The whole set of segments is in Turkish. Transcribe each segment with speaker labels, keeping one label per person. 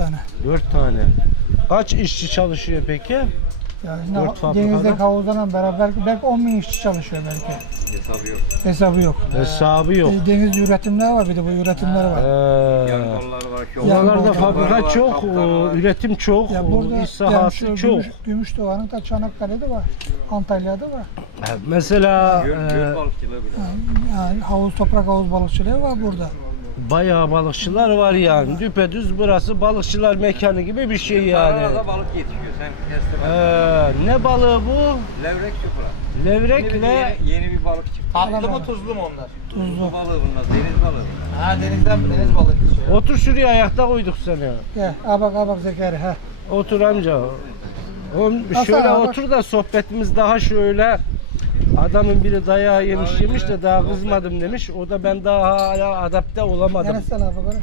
Speaker 1: tane.
Speaker 2: 4 tane. Kaç işçi çalışıyor peki?
Speaker 1: Yani
Speaker 2: Dört fabrikada.
Speaker 1: denizdeki havuzlarla beraber belki 10 bin işçi çalışıyor belki.
Speaker 3: Hesabı yok.
Speaker 1: Hesabı yok.
Speaker 2: Hesabı yok.
Speaker 1: Deniz üretimleri var, bir de bu üretimleri var.
Speaker 3: Yan kolları var.
Speaker 2: Buralarda fabrika
Speaker 3: var,
Speaker 2: çok,
Speaker 3: kaptanı var.
Speaker 2: üretim çok,
Speaker 1: Ya burada
Speaker 2: iş sahası
Speaker 1: şu
Speaker 2: çok.
Speaker 1: Gümüşdoğan'ın da Çanakkale'de var. Antalya'da var.
Speaker 2: Mesela
Speaker 3: Göl balıkçılığı bile.
Speaker 1: Yani toprak havuz balıkçılığı var burada.
Speaker 2: bayağı balıkçılar var yani. Düpedüz burası balıkçılar mekanı gibi bir şey yani.
Speaker 3: Arada balık yetişiyor. Sen
Speaker 2: Ne balığı bu?
Speaker 3: levrek çupra.
Speaker 2: Levrekle
Speaker 3: Yeni bir balık çıktı.
Speaker 4: Tatlı mı tuzlu mu onlar?
Speaker 3: Tuzlu balığı bunlar. Deniz balığı bunlar.
Speaker 4: Ha deniz balığı şey.
Speaker 2: otur şuraya, ayakta koyduk seni.
Speaker 1: Gel, bak Zekeri. Ha.
Speaker 2: Otur amca.
Speaker 1: Nasıl
Speaker 2: Şöyle
Speaker 1: abi?
Speaker 2: otur da sohbetimiz daha şöyle. Adamın biri dayağı yemiş de daha kızmadım demiş. O da ben daha hala adapte olamadım.
Speaker 1: Neresi abi böyle?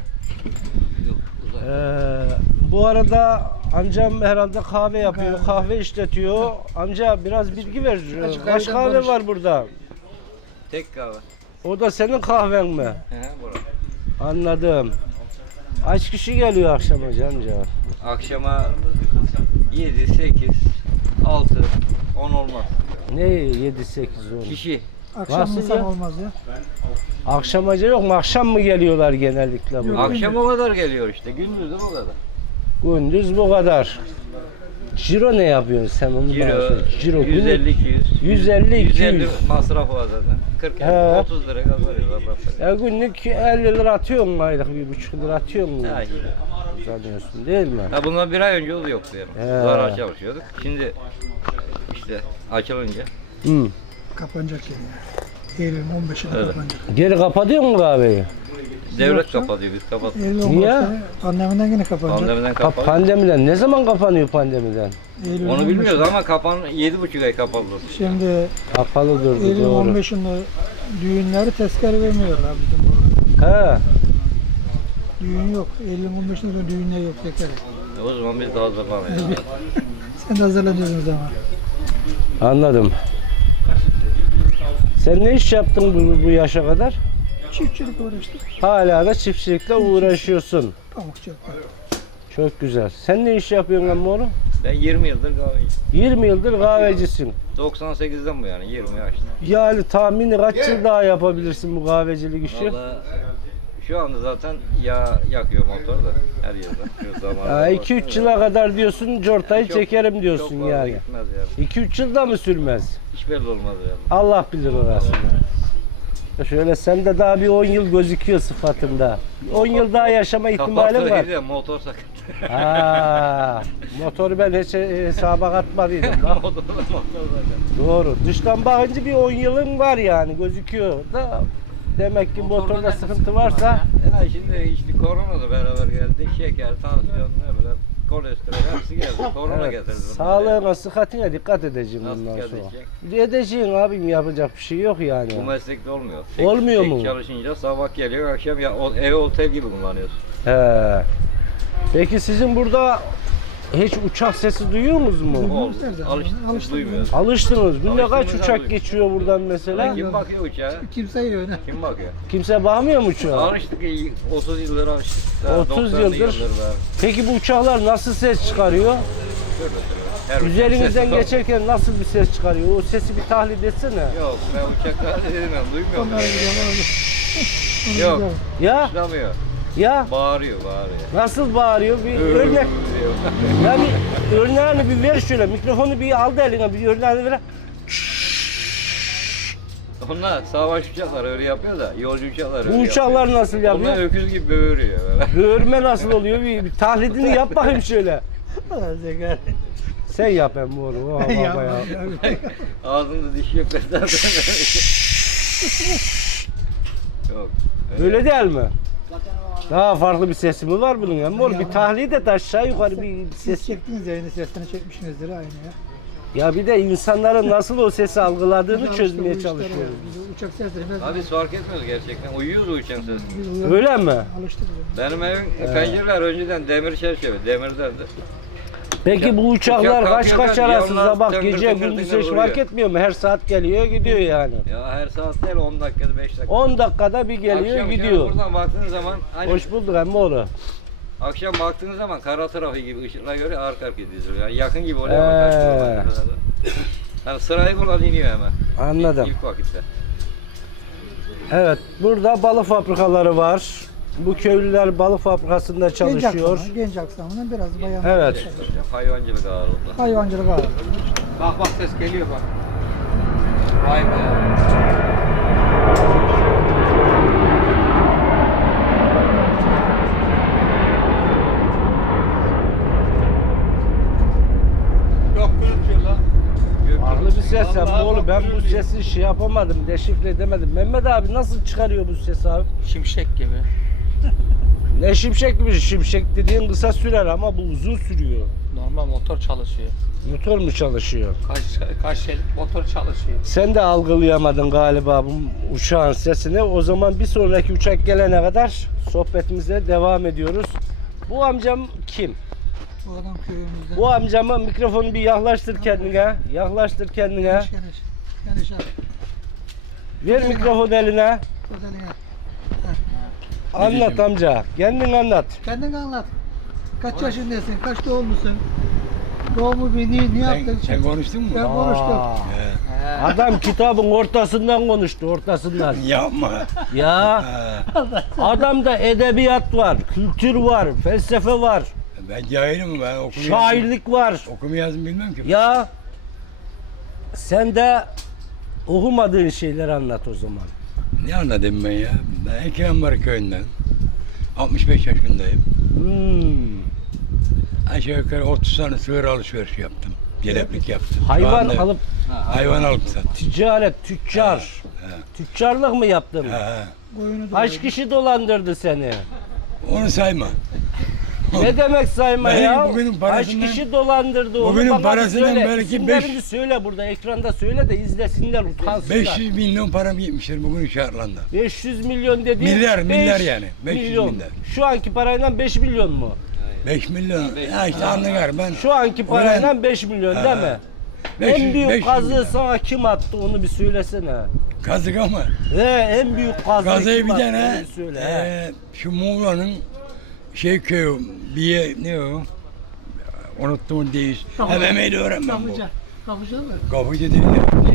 Speaker 2: Bu arada amcam herhalde kahve yapıyor, kahve işletiyor. Amca biraz bilgi ver. Kaç kahve var burada?
Speaker 3: Tek kahve.
Speaker 2: O da senin kahven mi?
Speaker 3: Bura.
Speaker 2: Anladım. Kaç kişi geliyor akşam amca?
Speaker 3: Akşama 7, 8, 6, 10 olmaz.
Speaker 2: Ne 7, 8, 10?
Speaker 3: Kişi.
Speaker 1: Akşam
Speaker 2: Nasıl
Speaker 1: insan
Speaker 2: ya?
Speaker 1: olmaz ya.
Speaker 2: Akşam acı yok mu? Akşam mı geliyorlar genellikle buraya?
Speaker 3: Akşam o kadar geliyor işte. Gündüz de o kadar.
Speaker 2: Gündüz bu kadar. Ciro ne yapıyorsun sen onu bana söyle. Ciro
Speaker 3: 150 200.
Speaker 2: 150 200.
Speaker 3: masrafı var zaten. 40
Speaker 2: He.
Speaker 3: 30 lira kazanıyorlar.
Speaker 2: Ya günlük 50 lira atıyor mu aylık, 1,5 lira atıyor mu?
Speaker 3: Ha, iyi.
Speaker 2: Sanıyorsun değil mi?
Speaker 3: Ha, bundan bir ay önce o da yoktu yani.
Speaker 2: He.
Speaker 3: Zarar çalışıyorduk. Şimdi işte açılınca
Speaker 2: Hı.
Speaker 1: Kapanacak yani. Eylül'ün 15'inde
Speaker 3: Evet.
Speaker 1: kapanacak.
Speaker 2: Geri kapatıyor mu kahveyi?
Speaker 3: devlet kapatıyor, biz kapatmıyoruz.
Speaker 1: Eylül
Speaker 2: Niye?
Speaker 1: 15'te pandemiden yine kapanacak.
Speaker 3: Pandemiden kapalı.
Speaker 2: Pandemiden. Ne zaman kapanıyor pandemiden?
Speaker 1: Eylül'ün
Speaker 3: Onu
Speaker 1: 15'inde.
Speaker 3: bilmiyoruz ama 7,5 ay kapalı.
Speaker 1: Şimdi
Speaker 2: Kapalı durdu
Speaker 1: Eylül
Speaker 2: doğru.
Speaker 1: 15'inde düğünleri tezkere vermiyorlar bizim burada.
Speaker 2: He.
Speaker 1: Düğün yok. Eylül 15'inde düğünler yok tekrar.
Speaker 3: O zaman biz de hazırlanıyoruz.
Speaker 1: Sen de hazırlanacaksın o zaman.
Speaker 2: Anladım. Sen ne iş yaptın bu yaşa kadar?
Speaker 1: Çiftçilik uğraştık.
Speaker 2: Hala da çiftçilikle uğraşıyorsun.
Speaker 1: Pamukçılık.
Speaker 2: Çok güzel. Sen ne iş yapıyorsun amma oğlum?
Speaker 3: Ben 20 yıldır kahveyim.
Speaker 2: 20 yıldır kahvecisin.
Speaker 3: 98'den bu yani 20 yaşta.
Speaker 2: Yani tahmini kaç yıl daha yapabilirsin bu kahvecilik işi?
Speaker 3: Valla şu anda zaten yağ yakıyor motor da her yılda. Şu zamanında.
Speaker 2: 2-3 yıla kadar diyorsun, cortayı
Speaker 3: Çok-
Speaker 2: çekerim diyorsun
Speaker 3: çok fazla
Speaker 2: yani.
Speaker 3: gitmez yani.
Speaker 2: 2-3 yılda mı sürmez?
Speaker 3: Hiç belli olmaz yani.
Speaker 2: Allah bilir orasını. Şöyle sende daha bir 10 yıl gözüküyor sıfatında. 10 yıl daha yaşama ihtimalim var.
Speaker 3: Kapattığı motor sakat.
Speaker 2: Motoru ben hiç hesaba katmadıydım. Bak.
Speaker 3: motor sakat.
Speaker 2: Doğru. Dıştan bakınca bir 10 yılın var yani gözüküyor da. Demek ki motorda sıkıntı varsa
Speaker 3: Ya şimdi işte korona da beraber geldi. Şeker, tansiyon, ne bileyim, kolesterol hepsi geldi. Korona getirdi. bunları.
Speaker 2: sağlığına, sıhhatine dikkat edeceğim
Speaker 3: Nasıl
Speaker 2: bundan
Speaker 3: dikkat
Speaker 2: sonra.
Speaker 3: edecek?
Speaker 2: Edeceğim abim, yapacak bir şey yok yani.
Speaker 3: Bu meslekte olmuyor.
Speaker 2: Olmuyor
Speaker 3: tek
Speaker 2: mu?
Speaker 3: çalışınca sabah geliyor, akşam ya ev otel gibi kullanıyorsun.
Speaker 2: He. Peki sizin burada hiç uçak sesi duyuyor musunuz mu?
Speaker 3: Oldu.
Speaker 1: Alıştık.
Speaker 3: Alıştık, duymuyoruz.
Speaker 2: Alıştınız. Günde kaç
Speaker 3: Alıştığımızdan
Speaker 2: uçak
Speaker 3: duyduk.
Speaker 2: geçiyor buradan mesela?
Speaker 3: Kim bakıyor uçağa?
Speaker 1: Kimse yok öyle.
Speaker 3: Kim bakıyor?
Speaker 2: Kimse bakmıyor mu uçağa?
Speaker 3: Alıştık, 30 yıldır alıştık. Daha
Speaker 2: 30
Speaker 3: 90'lı
Speaker 2: yıldır.
Speaker 3: var.
Speaker 2: Peki bu uçaklar nasıl ses çıkarıyor?
Speaker 3: Şöyle her uçak
Speaker 2: Üzerinizden
Speaker 3: sesi var.
Speaker 2: geçerken nasıl bir ses çıkarıyor? O sesi bir tahlil etsene.
Speaker 3: Yok, ben uçaklarda dedim ben duymuyorum.
Speaker 1: Onlar güzel abi.
Speaker 3: Yok,
Speaker 2: Ya,
Speaker 3: işlemiyor.
Speaker 2: ya
Speaker 3: Bağırıyor.
Speaker 2: nasıl bağırıyor? Bir örnek. Ya bir örneğini bir ver şöyle. Mikrofonu bir al da eline, bir örneğini ver.
Speaker 3: Onlar savaş uçaklar öyle yapıyor da yolcu uçaklar öyle
Speaker 2: Bu uçaklar nasıl
Speaker 3: yapıyor. Onlar
Speaker 2: yapıyor?
Speaker 3: öküz gibi böğürüyor böyle.
Speaker 2: Böğürme nasıl oluyor? Bir tahlidini yap bakayım şöyle.
Speaker 1: Zekeri.
Speaker 2: Sen yap hem oğlum. Oh, baba ya.
Speaker 3: Ağzında dişi yok zaten. Yok.
Speaker 2: Öyle değil mi? Daha farklı bir sesi mi var bunun hem oğlum? Bir tahlid et aşağı yukarı bir
Speaker 1: Siz
Speaker 2: ses.
Speaker 1: çektiniz yayını, sesini çekmişsinizdir aynı ya.
Speaker 2: Ya bir de insanların nasıl o sesi algıladığını
Speaker 1: Biz
Speaker 2: çözmeye
Speaker 1: alıştık bu işlere
Speaker 2: çalışıyoruz.
Speaker 1: ya. Biz uçak sesleri biz,
Speaker 3: Abi biz fark etmiyoruz gerçekten. Uyuyoruz uçan sesini.
Speaker 1: biz uyanık-
Speaker 2: Öyle mi?
Speaker 1: Alıştık biz.
Speaker 3: Benim evim pencereler önceden demir çerçeve, demirdendi.
Speaker 2: Peki bu uçaklar
Speaker 3: uçak
Speaker 2: kaç
Speaker 3: kalkıyor,
Speaker 2: arası
Speaker 3: yanlar
Speaker 2: sabah
Speaker 3: tıngır
Speaker 2: gece
Speaker 3: tıngır
Speaker 2: gündüz
Speaker 3: tıngır
Speaker 2: hiç
Speaker 3: vuruyor.
Speaker 2: fark etmiyor mu? Her saat geliyor gidiyor yani.
Speaker 3: Ya her saat değil 10 dakikada 5 dakika.
Speaker 2: 10 dakikada bir geliyor
Speaker 3: Akşam
Speaker 2: gidiyor.
Speaker 3: Buradan baktığın zaman hani
Speaker 2: Hoş bulduk emmi oğlu.
Speaker 3: Akşam baktığınız zaman kara tarafı gibi ışıkla göre arka arkaya diziliyor. Yani yakın gibi oluyor ama kaçtırıyorlar. Yani sırayı bulan iniyor hemen.
Speaker 2: Anladım.
Speaker 3: İlk vakitte.
Speaker 2: Evet, burada balık fabrikaları var. Bu köylüler balık fabrikasında
Speaker 1: Genç
Speaker 2: çalışıyor.
Speaker 1: aksamı, genç aksamının biraz bayan.
Speaker 2: Evet.
Speaker 3: Hayvancılık ağırlıklı.
Speaker 1: Hayvancılık ağır.
Speaker 4: Bak bak ses geliyor bak. Vay be. Yok gürültüyor lan.
Speaker 2: Farklı bir ses
Speaker 4: Vallahi
Speaker 2: ama oğlum ben bu
Speaker 4: bakıyorum diyor.
Speaker 2: sesi şey yapamadım, deşifre edemedim. Mehmet abi nasıl çıkarıyor bu ses abi?
Speaker 4: Şimşek gibi.
Speaker 2: Ne şimşek gibi, şimşek dediğin kısa sürer ama bu uzun sürüyor.
Speaker 4: Normal motor çalışıyor.
Speaker 2: Motor mu çalışıyor?
Speaker 4: Kaç şey motor çalışıyor.
Speaker 2: Sen de algılayamadın galiba bu uçağın sesini. O zaman bir sonraki uçak gelene kadar sohbetimize devam ediyoruz. Bu amcam kim?
Speaker 1: Bu adam köyümüzde.
Speaker 2: Bu amcama mikrofonu bir yaklaştır kendine. Yaklaştır kendine.
Speaker 1: Geniş geniş. Geniş abi.
Speaker 2: Ver mikrofon eline.
Speaker 1: Tut eline.
Speaker 2: Anlat amca. Kendin anlat.
Speaker 1: Kendin anlat. Kaç yaşındasın? Kaç doğumlusun? Doğumu bir ne yaptın?
Speaker 5: Sen konuştun mu?
Speaker 1: Ben konuştum.
Speaker 2: Aa, adam kitabın ortasından konuştu, ortasından.
Speaker 5: Yapma.
Speaker 2: Ya adamda edebiyat var, kültür var, felsefe var,
Speaker 5: Ben cahilim, ben
Speaker 2: şairlik var.
Speaker 5: okuma yazım bilmem ki.
Speaker 2: Ya sen de okumadığın şeyleri anlat o zaman.
Speaker 5: Ne anladım ben ya? Ben Ekrembar köyünden. 65 yaşındayım. Aşağı yukarı 30 tane sığır alışveriş yaptım. Celeplik yaptım. Şu
Speaker 2: Hayvan
Speaker 5: anda
Speaker 2: alıp
Speaker 5: hayvan alıp sattım.
Speaker 2: ticaret, tüccar. Tüccarlık mı yaptın?
Speaker 5: Ha,
Speaker 1: Koyunu
Speaker 2: Kaç kişi dolandırdı seni?
Speaker 5: onu sayma.
Speaker 2: Ne demek sayma
Speaker 5: Ben
Speaker 2: ya?
Speaker 5: bugünün
Speaker 2: Kaç
Speaker 5: parasından-
Speaker 2: kişi dolandırdı onu?
Speaker 5: bugünün
Speaker 2: Bana bir
Speaker 5: parasından
Speaker 2: söyle.
Speaker 5: belki
Speaker 2: İsimlerini söyle burada ekranda söyle de izlesinler utansınlar.
Speaker 5: 500 milyon param gitmiştir bugün şartlarında.
Speaker 2: 500 milyon dediğin
Speaker 5: Milyar
Speaker 2: 5
Speaker 5: yani. 500
Speaker 2: milyon.
Speaker 5: milyar.
Speaker 2: Şu anki parayla 5 milyon mu?
Speaker 5: 5 milyon. Ya işte anlıyorum ben.
Speaker 2: Şu anki parayla 5 milyon değil mi?
Speaker 5: 500,
Speaker 2: En büyük
Speaker 5: 500
Speaker 2: kazığı
Speaker 5: milyon.
Speaker 2: sana kim attı onu bir söylesene.
Speaker 5: Kazık ama.
Speaker 2: En büyük kazığı
Speaker 5: Gazayı
Speaker 2: kim
Speaker 5: bir
Speaker 2: attı
Speaker 5: tane
Speaker 2: onu bir söyle. he.
Speaker 5: şu Muğla'nın köyü ne o? Unuttum değil. Hemen emeğiyle öğrenmem bu.
Speaker 1: Kapıcı. Kapıcı mı?
Speaker 5: Kapıcı değil ya.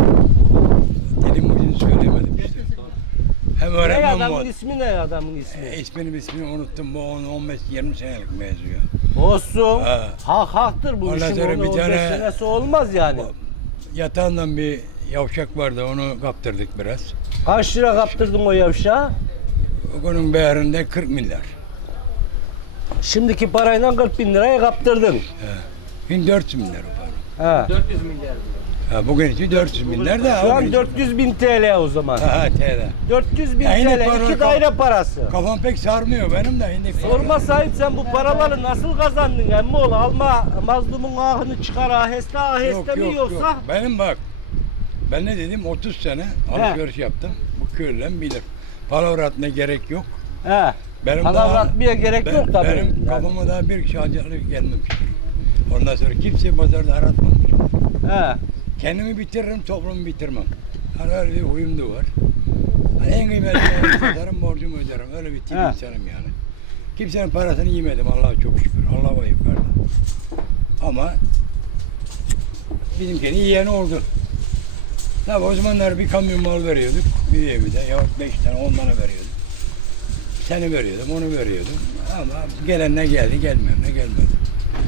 Speaker 5: Dilim ucunu söylemedim işte. Hem
Speaker 2: Ne
Speaker 5: öğrenmem
Speaker 2: adamın
Speaker 5: bu.
Speaker 2: ismi ne adamın ismi?
Speaker 5: İsmini unuttum. Bu 15-20 senelik mevzu ya.
Speaker 2: Olsun.
Speaker 5: Ha.
Speaker 2: Haktır bu
Speaker 5: Ondan
Speaker 2: işin.
Speaker 5: sonra
Speaker 2: Onu
Speaker 5: bir
Speaker 2: 15
Speaker 5: tane-
Speaker 2: senesi olmaz yani.
Speaker 5: Yatağından bir yavşak vardı, onu kaptırdık biraz.
Speaker 2: Kaç lira kaptırdın o yavşağı?
Speaker 5: Onun değerinde 40 milyar.
Speaker 2: Şimdiki parayla 40 bin liraya kaptırdın.
Speaker 5: Şimdi 400 milyar o para.
Speaker 2: Ha.
Speaker 4: 400 milyar.
Speaker 5: Ha, bugün için 400 milyar da.
Speaker 2: Şu
Speaker 5: o
Speaker 2: an
Speaker 5: gün-
Speaker 2: 400 bin TL o zaman.
Speaker 5: Ha, TL.
Speaker 2: 400 bin
Speaker 5: Ya yine
Speaker 2: TL,
Speaker 5: para-
Speaker 2: 2 daire parası.
Speaker 5: Kafam pek sarmıyor benim de. Şimdi
Speaker 2: Sorma sahip sen bu paraları nasıl kazandın emmoğlu? Alma mazlumun ahını çıkar aheste aheste mi yoksa?
Speaker 5: Benim bak. Ben ne dedim? 30 sene alışveriş yaptım. Bu köylüler bilir. Palavratına gerek yok.
Speaker 2: He.
Speaker 5: Benim
Speaker 2: Palavratmaya gerek yok tabii.
Speaker 5: Benim
Speaker 2: Yani.
Speaker 5: kafama daha bir kişi acılık gelmemiştir. Ondan sonra kimseyi pazarda aratmamış.
Speaker 2: He.
Speaker 5: Kendimi bitiririm, toplumu bitirmem. Hani öyle bir huyum da var. Hani en kıymetli satarım, borcumu öderim. Öyle bir tip
Speaker 2: He.
Speaker 5: insanım yani. Kimsenin parasını yemedim Allah'a çok şükür. Allah var yukarıda. Ama bizimkini yiyen oldu. Tabi o zamanlar bir kamyon mal veriyorduk. Bir evde yahut 5 tane 10 tane veriyorduk. Seni veriyordum, onu veriyordum. Ama gelenle geldi, gelmeyenle gelmedi.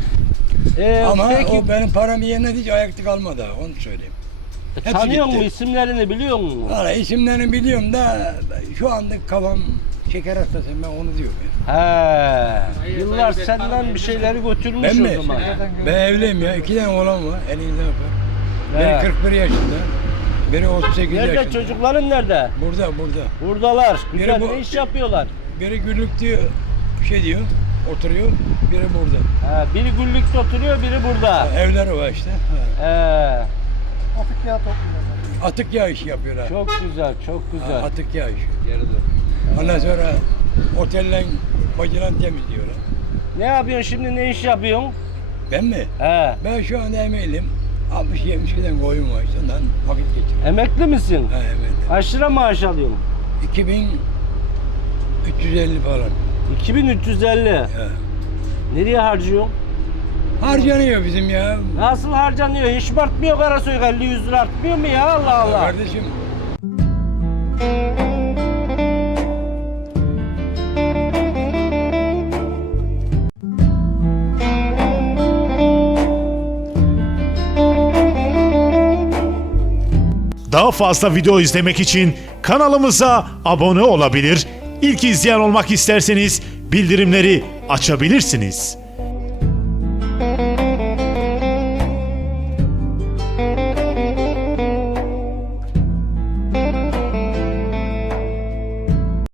Speaker 5: Ama
Speaker 2: Peki
Speaker 5: o benim param yerine hiç ayakta kalmadı ha, onu söyleyeyim. Hepsi
Speaker 2: tanıyor
Speaker 5: gitti.
Speaker 2: musun isimlerini biliyor musun?
Speaker 5: Valla isimlerini biliyorum da şu anda kafam şeker hastasıyım, ben onu diyorum ya.
Speaker 2: He. Yıllar senden bir şeyleri götürmüş
Speaker 5: Ben mi?
Speaker 2: o zaman.
Speaker 5: Ben evliyim ya, 2 tane oğlan var, elinizden öper.
Speaker 2: He.
Speaker 5: Biri 41 yaşında, biri 38
Speaker 2: Nerede
Speaker 5: yaşında.
Speaker 2: çocukların nerede?
Speaker 5: Burada.
Speaker 2: Buradalar. Güzel
Speaker 5: Biri bu-
Speaker 2: ne iş yapıyorlar?
Speaker 5: Biri güllük diyor, diyor, oturuyor, biri burada.
Speaker 2: He, biri güllükte oturuyor, biri burada.
Speaker 5: Evleri var işte. Ha.
Speaker 2: He.
Speaker 1: Atık yağ topluyorlar.
Speaker 5: Atık yağ işi yapıyorlar.
Speaker 2: Çok güzel, çok güzel.
Speaker 5: Atık yağ işi.
Speaker 3: Geri dön.
Speaker 5: Ondan sonra otelden bacılan temizliyorlar.
Speaker 2: Ne yapıyorsun şimdi, ne iş yapıyorsun?
Speaker 5: Ben mi?
Speaker 2: He.
Speaker 5: Ben şu anda emekliyim. 60-70 giden koyun var. Ondan vakit geçiriyorum.
Speaker 2: Emekli misin?
Speaker 5: Ha, evet.
Speaker 2: Kaç lira maaş alıyorsun?
Speaker 5: 2350 falan.
Speaker 2: 2350.
Speaker 5: He.
Speaker 2: Nereye harcıyor?
Speaker 5: Harcanıyor bizim ya.
Speaker 2: Nasıl harcanıyor? Hiç mi artmıyor Karasoy? 50-100 lira artmıyor mu ya? Allah Allah.
Speaker 5: Kardeşim.
Speaker 6: Daha fazla video izlemek için kanalımıza abone olabilir, İlk izleyen olmak isterseniz bildirimleri açabilirsiniz.